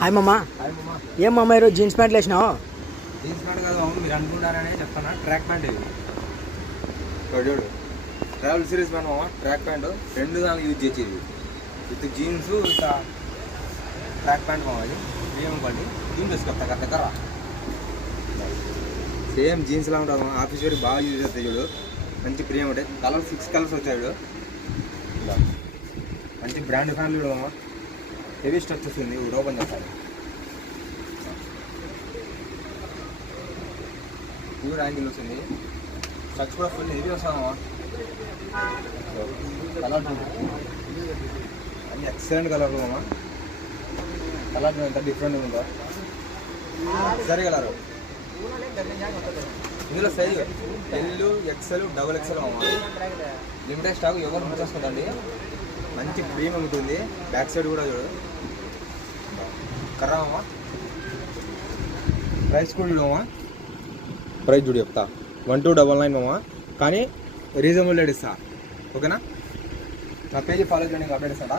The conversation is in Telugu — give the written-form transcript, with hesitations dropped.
హాయ్ మామ. ఏం మామ ఈరోజు జీన్స్ ప్యాంట్లు వేసినావు? జీన్స్ ప్యాంట్ కాదు మామ, మీరు అనుకుంటారనే చెప్తాను. ట్రాక్ ప్యాంట్ ఇది చూడు, ట్రావెల్ సిరీస్ ప్యాంట్ మామ. ట్రాక్ ప్యాంట్ రెండు దానికి యూజ్ చేసేది with jeans with track pant మామ. ఇది ఏమనుకోండి, జీన్స్ వేసుకొస్తా దగ్గర సేమ్ జీన్స్ లా ఉంటుంది. ఆఫీస్ వేర్ బాగా యూజ్ చేస్తాయి చూడు. మంచి ప్రియం ఉంటాయి. కలర్ 6 కలర్స్ వచ్చాయి చూడు. ఇలా మంచి బ్రాండ్ ఫ్యాన్లు చూడు మామ. హెవీ స్ట్రచ్ వస్తుంది. ఓపెన్ చేస్తాను. ప్యూర్ యాంగిల్ వస్తుంది. స్ట్రచ్ కూడా ఫుల్ హెవీ వస్తామా. కలర్ అన్ని ఎక్సలెంట్ కలర్ మామ. కలర్ ఎంత డిఫరెంట్ ఉందో సరే కలర్. ఇందులో size L, XL, double XL మామ. లిమిటెడ్ స్టాక్ ఎవరు ముంచేసుకుంటండి. మంచి ప్రీమియం ఉంటుంది. బ్యాక్ సైడ్ కూడా చూడు కర్రా మామ. ప్రైస్ కూడా చూడమా. ప్రైస్ చూడు చెప్తా. 1299 మామ. కానీ రీజనబుల్ రేట్ ఇస్తా. ఓకేనా? నా పేజీ ఫాలో చేయండి, అప్డేట్ ఇస్తాడా.